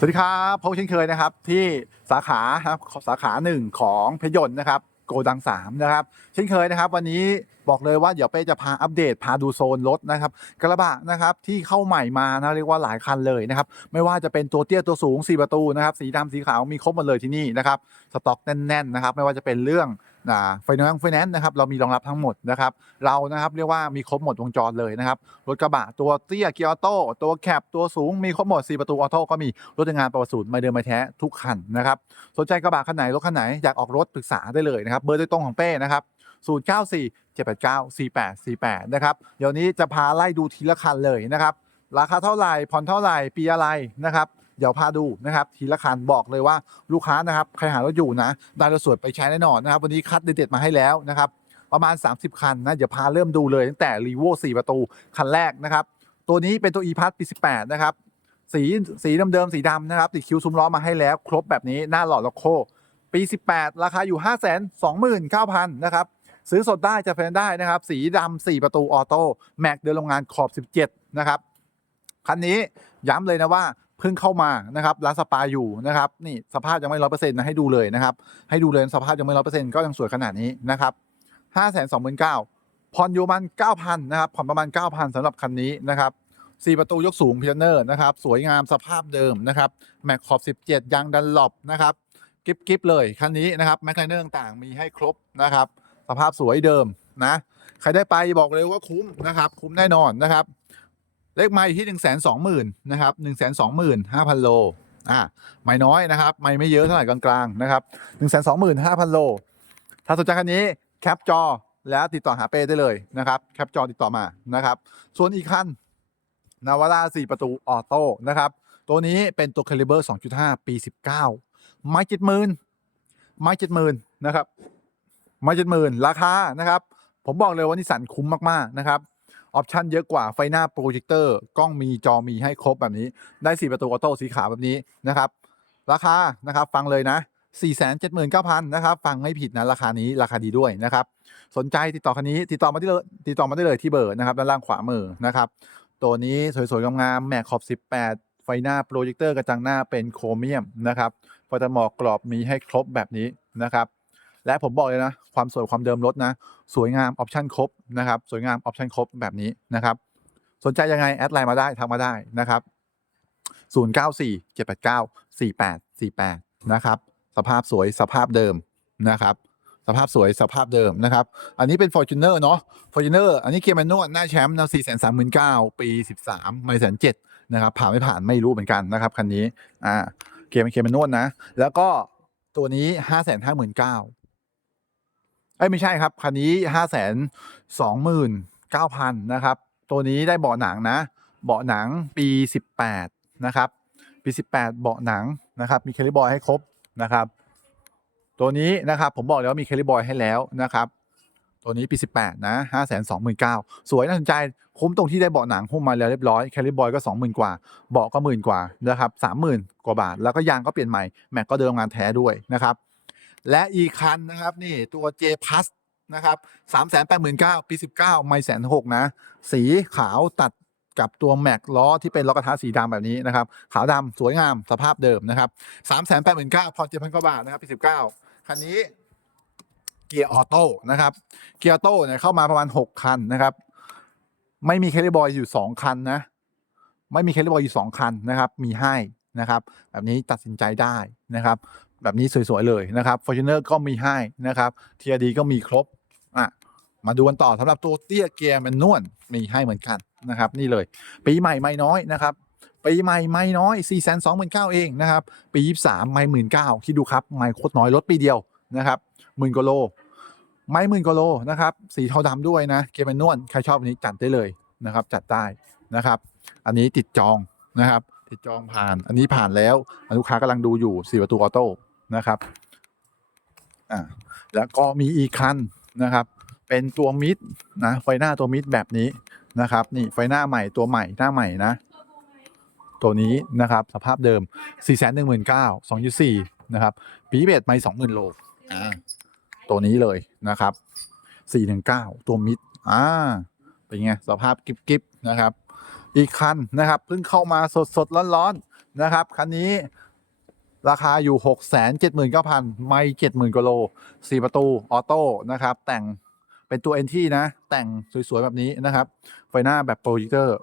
สวัสดีครับพบเช่นเคยนะครับ ที่สาขาครับสาขาหนึ่งของเพชรยนต์นะครับ โกดังสามนะครับ เช่นเคยนะครับ วันนี้บอกเลยว่าเดี๋ยวเป้จะพาอัปเดตพาดูโซนรถนะครับกระบะนะครับที่เข้าใหม่มานะเรียกว่าหลายคันเลยนะครับ ไม่ว่าจะเป็นตัวเตี้ยตัวสูง 4 ประตูนะครับ สีดำสีขาวมีครบหมดเลยที่นี่นะครับสต็อกแน่นๆนะครับ ไม่ว่าจะเป็นเรื่อง ไฟแนนซ์ไฟแนนซ์นะครับเรามีรองรับทั้งหมดนะครับเรานะครับเรียกว่ามีครบหมดวงจรเลยนะครับรถกระบะตัวเตี้ยเกียร์ออโต้ตัวแคปตัวสูงมีครบหมด 4 ประตูออโต้ก็มีรถงานประวัติสูตรไม่เดิมไม่แท้ทุกคันนะครับสนใจกระบะคันไหนรถคันไหนอยากออกรถปรึกษาได้เลยนะครับเบอร์โดยตรงของเป้นะครับ094 789 4848นะครับเดี๋ยวนี้จะพาไล่ดูทีละคันเลยนะครับราคาเท่าไหร่ผ่อนเท่าไหร่ปีอะไรนะครับ เดี๋ยวพาดูนะครับทีละคันบอกเลยว่าลูกค้านะครับใครหารถอยู่นะได้รถสวยไปใช้แน่นอนนะครับ วันนี้คัดเด็ดๆมาให้แล้วนะครับประมาณ 30 คันนะเดี๋ยวพาเริ่มดูเลยตั้งแต่รีโว4ประตูคันแรกนะครับ ตัวนี้เป็นตัว e p a s ปี 18 นะครับ สีสีเดิมๆสีดำนะครับติดคิ้วซุ้มล้อมาให้แล้ว ครบแบบนี้หน้าหล่อล็อกโค ปี 18 ราคาอยู่ 5 2 9 0 0 0 นะครับ ซื้อสดได้จะแฟนได้นะครับ สีดำ4ประตูออโต้แม็กเดินโรงงานขอบ 17 นะครับ คันนี้ย้ำเลยนะว่า เพิ่งเข้ามานะครับร้านสปาอยู่นะครับนี่สภาพยังไม่ร้อยเปอร์เซ็นต์นะให้ดูเลยนะครับ ให้ดูเลยสภาพยังไม่ร้อยเปอร์เซ็นต์ก็ยังสวยขนาดนี้นะครับห้าแสนสองหมื่นเก้าผ่อนอยู่ประมันเก้าพันนะครับผ่อนประมาณเก้าพันสำหรับคันนี้นะครับสี่ประตูยกสูงพิเนอร์นะครับสวยงามสภาพเดิมนะครับแม็กขอบสิบเจ็ดยางดันหลบนะครับกิฟกิฟเลยคันนี้นะครับแมคไนเนอร์ต่างมีให้ครบนะครับ สภาพสวยเดิมนะใครได้ไปบอกเลยว่าคุ้มนะครับ คุ้มแน่นอนนะครับ เลขไม้ที่หนึ่งแสนสองหมื่นนะครับหนึ่งแสนสองหมื่นห้าพันโลอ่าไม่น้อยนะครับ ไม่ไม่เยอะเท่าไหร่กลางๆนะครับหนึ่งแสนสองหมื่นห้าพันโล ถ้าสนใจคันนี้แคปจอแล้วติดต่อหาเป้ได้เลยนะครับแคปจอติดต่อมานะครับ ส่วนอีกคันนาวาร่าสี่ประตูออโต้นะครับ ตัวนี้เป็นตัวคาลิเบอร์2.5ปี19ไม้เจ็ดหมื่นไม้เจ็ดหมื่นนะครับไม้เจ็ดหมื่นราคานะครับ ผมบอกเลยว่านิสสันคุ้มมากๆนะครับ ออปชันเยอะกว่าไฟหน้าโปรเจคเตอร์กล้องมีจอมีให้ครบแบบนี้ ได้4ประตูออโต้สีขาวแบบนี้นะครับ ราคานะครับฟังเลยนะ 479,000นะครับ ฟังไม่ผิดนะราคานี้ราคาดีด้วยนะครับ สนใจติดต่อคันนี้ ติดต่อมาได้เลยติดต่อมาได้เลยที่เบอร์นะครับด้านล่างขวามือนะครับ ตัวนี้สวยๆงามๆแม็กขอบ 18ไฟหน้าโปรเจคเตอร์กระจังหน้าเป็นโครเมียมนะครับไฟตาหมอกกรอบมีให้ครบแบบนี้นะครับ และผมบอกเลยนะ ความสวยความเดิมรถนะ สวยงามออปชั่นครบนะครับ สวยงามออปชั่นครบแบบนี้นะครับ สนใจยังไง แอดไลน์มาได้ทักมาได้นะครับ 094 789 4848 นะครับ สภาพสวยสภาพเดิมนะครับ สภาพสวยสภาพเดิมนะครับ อันนี้เป็น Fortuner เนาะ Fortuner อันนี้เกียร์แมนนวลหน้าแชมป์นะ4 3 9 0 0ปี 13 ไม่แสนเจ็ดนะครับผ่านไม่ผ่านไม่รู้เหมือนกันนะครับคันนี้อ่าเกียร์เป็นเกียร์แมนนวลนะ แล้วก็ตัวนี้ 5 5 9 0 0 0 เอ้ยไม่ใช่ครับคันนี้ห้าแสนสองหมื่นเก้าพันนะครับ ตัวนี้ได้เบาะหนังนะ เบาะหนังปีสิบแปดนะครับ ปีสิบแปดเบาะหนังนะครับ มีเคลิบอยให้ครบนะครับ ตัวนี้นะครับผมบอกแล้วามีเคลิบอยให้แล้วนะครับ ตัวนี้ปี18นะ5 2 9 0 0 0สองหมื่นเก้าสวยน่าสนใจคุ้มตรงที่ได้เบาะหนังหุ้มมาแล้วเรียบร้อยแคลิบอยก็20,000กว่าเบาะก็หมื่นกว่านะครับ30,000กว่าบาท แล้วก็ยางก็เปลี่ยนใหม่แม็กก็เดิมงานแท้ด้วยนะครับ และอีคันนะครับนี่ตัว J Plus นะครับ3 8 9 0 0 0ปี19ไม่แสนหกนะ สีขาวตัดกับตัวแม็กล้อที่เป็นล้อกระทะสีดำแบบนี้นะครับ ขาวดำสวยงามสภาพเดิมนะครับ3 8 9 0 0 0พอ7,000กว่าบาทนะครับปี19คันนี้เกียร์ออโต้นะครับเกียร์ออโต้เนี่ยเข้ามาประมาณ 6 คันนะครับ ไม่มีแคลิบอยอยู่ 2 คันนะ ไม่มีแคลิบอยอยู่ 2 คันนะครับ มีให้นะครับ แบบนี้ตัดสินใจได้นะครับ แบบนี้สวยๆเลยนะครับ Fortuner ก็มีให้นะครับ TRD ก็มีครบอะมาดูกันต่อสำหรับตัวเตี้ยเกียร์แมนนวลมีให้เหมือนกันนะครับ นี่เลย ปีใหม่ไม่น้อยนะครับปีใหม่ไม่น้อย 4 2 9 0 0 0เองนะครับ ปี 23 ไม่หมื่นเก้าคิดดูครับ ไม่โคตรน้อยลดปีเดียวนะครับหมื่นกว่าโล ไม่หมื่นกว่าโลนะครับสีเทาดำด้วยนะ เกียร์แมนนวลใครชอบอันนี้จัดได้เลยนะครับ จัดได้นะครับ อันนี้ติดจองนะครับ ติดจองผ่าน อันนี้ผ่านแล้วลูกค้ากำลังดูอยู่สี่ประตูออโต้ นะครับอ่าแล้วก็มีอีกคันนะครับ เป็นตัวมิดนะไฟหน้าตัวมิดแบบนี้นะครับ นี่ไฟหน้าใหม่ตัวใหม่หน้าใหม่นะ ตัวนี้นะครับสภาพเดิม 4 1 9 0 0 2.4นะครับปีเบตไม่20,000โลอ่าตัวนี้เลยนะครับ 419 ตัวมิดอ่าเป็นไงสภาพกิบๆนะครับ อีกคันนะครับเพิ่งเข้ามาสดๆร้อนๆนะครับคันนี้ ราคาอยู่ 6 7 9 0 0 0 ไม่ 70,000กิโล 4 ประตู ออโต้นะครับ แต่งเป็นตัว NT นทีนะ แต่งสวยๆ แบบนี้นะครับ ไฟหน้าแบบโปรเจคเตอร์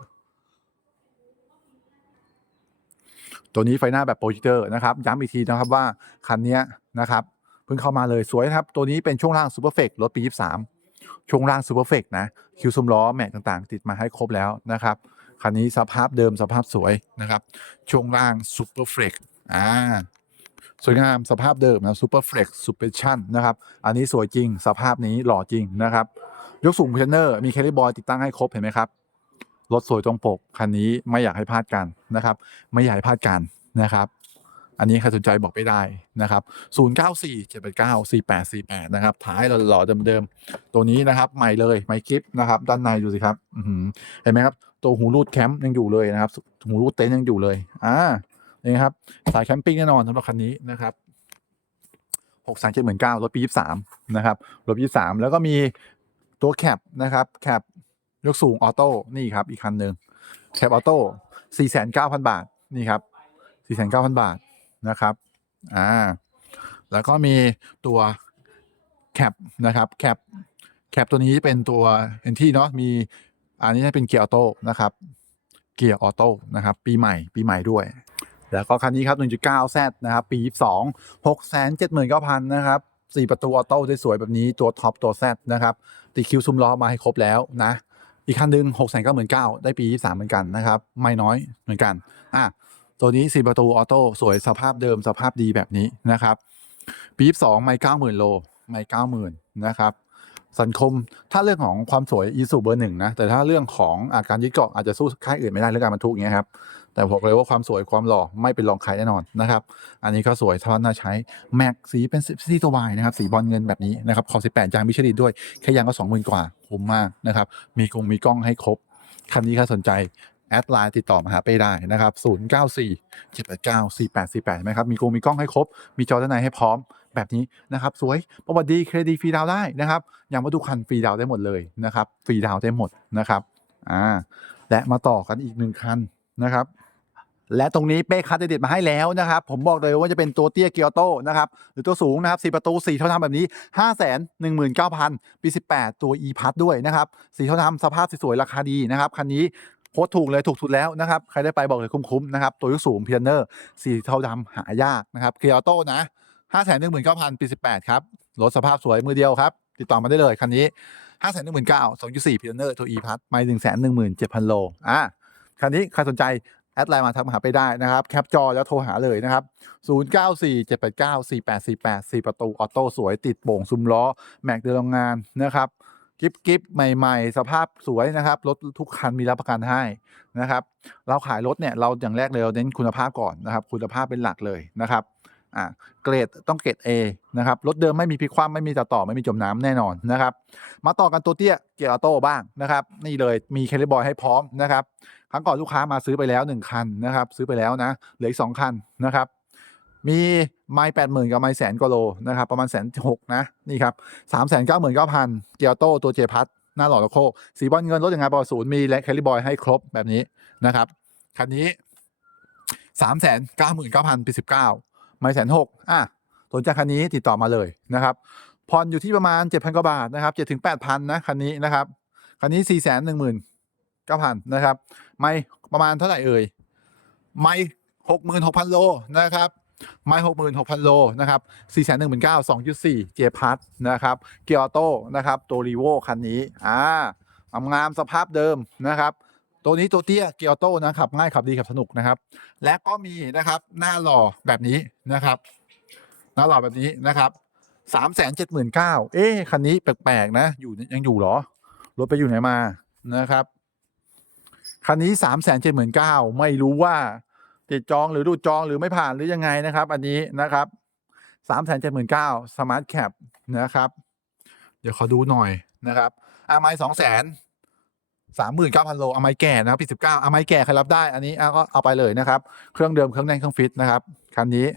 ตัวนี้ไฟหน้าแบบโปรเจคเตอร์นะครับ ย้ำอีกทีนะครับว่า คันนี้นะครับ เพิ่งเข้ามาเลยสวยครับ ตัวนี้เป็นช่วงล่างซูเปอร์เฟกรถปี 23 ช่วงล่างซูเปอร์เฟกนะ คิวซุมล้อแม็กต่างๆ ติดมาให้ครบแล้วนะครับ คันนี้สภาพเดิมสภาพสวยนะครับ ช่วงล่างซูเปอร์เฟก อ่าสวยงามสภาพเดิมนะซูเปอร์เฟล็กซูเปอร์ชั่นนะครับ อันนี้สวยจริงสภาพนี้หล่อจริงนะครับ ยกสูงเพนเนอร์มีแคลิบอยติดตั้งให้ครบเห็นไหมครับ รถสวยตรงปก คันนี้ไม่อยากให้พลาดกันนะครับ ไม่อยากให้พลาดกันนะครับ อันนี้ใครสนใจบอกไม่ได้นะครับ 094 789 4848 นะครับ ท้ายหล่อๆเดิมๆ ตัวนี้นะครับ ใหม่เลยไมค์คลิปนะครับ ด้านในดูสิครับเห็นไหมครับ ตัวหูรูดแคมป์ยังอยู่เลยนะครับ หูรูดเต็นท์ยังอยู่เลย อ่า นี่ครับสายแคมปิ้งแน่นอนสำหรับคันนี้นะครับ6 3 7 9 0 0รถปี23นะครับรถปี23แล้วก็มีตัวแคปนะครับแคปยกสูงออโต้นี่ครับอีกคันหนึ่งแคปออโต้49,000บาทนี่ครับ49,000บาทนะครับอ่าแล้วก็มีตัวแคปนะครับแคปแคปตัวนี้เป็นตัวเอนที่เนาะมีอันนี้เป็นเกียร์ออโต้นะครับเกียร์ออโต้นะครับ ปีใหม่ ปีใหม่ด้วย แล้วก็คันนี้ครับ 1.9 Z นะครับ ปี 22 679,000 นะครับ4ประตูออโต้สวยๆแบบนี้ตัวท็อปตัว Z นะครับติดคิวซุ้มล้อมาให้ครบแล้วนะ อีกคันหนึ่ง699,000ได้ปี 23 เหมือนกันนะครับ ไม่น้อยเหมือนกันอะตัวนี้4ประตูออโต้สวยสภาพเดิมสภาพดีแบบนี้นะครับ ปี 22 ไม่ 90,000 โล ไม่ 90,000 นะครับ สังคมถ้าเรื่องของความสวยอีซูเบอร์หนึ่งนะ แต่ถ้าเรื่องของอาการยึดเกาะอาจจะสู้ค่ายอื่นไม่ได้เรื่องการบรรทุกอย่างเงี้ยครับ แต่บอกเลยว่าความสวยความหล่อไม่เป็นรองใครแน่นอนนะครับ อันนี้ก็สวยทอนน่าใช้ แม็กสีเป็นสีตัววายนะครับ สีบอลเงินแบบนี้นะครับ ขอบ 18 ยางมิชลินด้วย แค่ยางก็ 20,000 กว่าคุ้มมากนะครับ มีกงมีกล้องให้ครบ คันนี้ถ้าสนใจแอดไลน์ติดต่อมาหาไปได้นะครับ 094 789 4848ไหมครับ มีกงมีกล้องให้ครบ มีจอด้านในให้พร้อมแบบนี้นะครับ สวยประวัติดีเครดิตฟรีดาวได้นะครับ อย่างมาดูคันฟรีดาวได้หมดเลยนะครับ ฟรีดาวได้หมดนะครับ อ่า และมาต่อกันอีกหนึ่งคันนะครับ และตรงนี้เป้คัดเด็ดมาให้แล้วนะครับ ผมบอกเลยว่าจะเป็นตัวเตี้ยเกียวโตนะครับหรือตัวสูงนะครับสีประตูสีเท่าทำแบบนี้ 5 1 9 0 0 0 ปี 18 ตัว e พัดด้วยนะครับสีเท่าทำสภาพสวยๆราคาดีนะครับคันนี้โคตรถูกเลยถูกสุดแล้วนะครับ ใครได้ไปบอกเลยคุ้มๆนะครับ ตัวยุคสูงเพียเนอร์สีเท่าดำหายากนะครับเกียวโตนะ5 1 9 0 0 0ปี18ครับรถสภาพสวยมือเดียวครับ ติดต่อมาได้เลยคันนี้5 1 9 0 0 0 2.4พีเนอร์ตัว e พัดไม่1 1 7 0 0 0โลอะคันนี้ใครสนใจ แอดไลน์มาทักมาหาไปได้นะครับ แคปจอแล้วโทรหาเลยนะครับ 0947894848 4 ประตู ออโต้สวยติดโป่งซุ้มล้อ แม็กเดินโรงงานนะครับกิฟกิฟใหม่ ๆ สภาพสวยนะครับรถทุกคันมีรับประกันให้นะครับ เราขายรถเนี่ยเราอย่างแรกเลยเราเน้นคุณภาพก่อนนะครับ คุณภาพเป็นหลักเลยนะครับ อ่าเกรดต้องเกรด A นะครับรถเดิมไม่มีพลิกคว่ำไม่มีต่อต่อไม่มีจมน้ำแน่นอนนะครับ มาต่อกันตัวเตี้ยเกียร์ออโต้บ้างนะครับ นี่เลยมีแคลิบอยให้พร้อมนะครับ ครั้งก่อนลูกค้ามาซื้อไปแล้ว 1 คันนะครับ ซื้อไปแล้วนะเหลืออีก2คันนะครับมีไม้แปดหมื่นกับไม้แสนกว่าโลนะครับประมาณแสนหกนะนี่ครับสามแสนเก้าหมื่นเก้าพันเกียวโต้ตัวเจพัทหน้าหล่อโลโคสีบอลเงินรถอย่างไงบอศูนย์มีและแคลิบอยให้ครบแบบนี้นะครับคันนี้สามแสนเก้าหมื่นเก้าพันปีสิบเก้า ไม้แสนหกอะสนใจคันนี้ติดต่อมาเลยนะครับผ่อนอยู่ที่ประมาณเจ็ดพันกว่าบาทนะครับเจ็ดถึงแปดพันนะคันนี้นะครับคันนี้สี่แสนหนึ่งหมื่นเก้าพันนะครับ ไม่ประมาณเท่าไหร่เอ่ยไม่หกหมื่นหกพันโลนะครับไม่หกหมื่นหกพันโลนะครับสี่แสนหนึ่งหมื่นเก้าสองจุดสี่เจพัทนะครับเกียร์ออโต้นะครับตัวรีโวคันนี้อ่างามสภาพเดิมนะครับ ตัวนี้ตัวเตี้ยเกียร์ออโต้นะครับง่ายขับดีขับสนุกนะครับ และก็มีนะครับหน้าหล่อแบบนี้นะครับหน้าหล่อแบบนี้นะครับสามแสนเจ็ดหมื่นเก้าเอ๊คันนี้แปลกๆนะ อยู่ยังอยู่เหรอรถไปอยู่ไหนมานะครับคันนี้สามแสนเจ็ดหมื่นเก้าไม่รู้ว่าติดจองหรือดูจองหรือไม่ผ่านหรือยังไงนะครับ อันนี้นะครับสามแสนเจ็ดหมื่นเก้าสมาร์ทแคปนะครับ เดี๋ยวขอดูหน่อยนะครับอาไม้สองแสน สามหมื่นเก้าพันโลอาไม้แก่นะครับปีสิบเก้าอาไม้แก่ใครรับได้อันนี้ก็เอาไปเลยนะครับ เครื่องเดิมเครื่องแน่นเครื่องฟิตนะครับคันนี้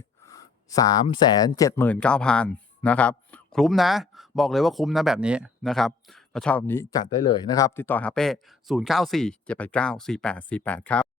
สามแสนเจ็ดหมื่นเก้าพันนะครับคุ้มนะ บอกเลยว่าคุ้มนะแบบนี้นะครับถ้าชอบแบบนี้จัดได้เลยนะครับ ติดต่อหาเป้ศูนย์เก้าสี่เจ็ดไปเก้าสี่แปดสี่แปดครับ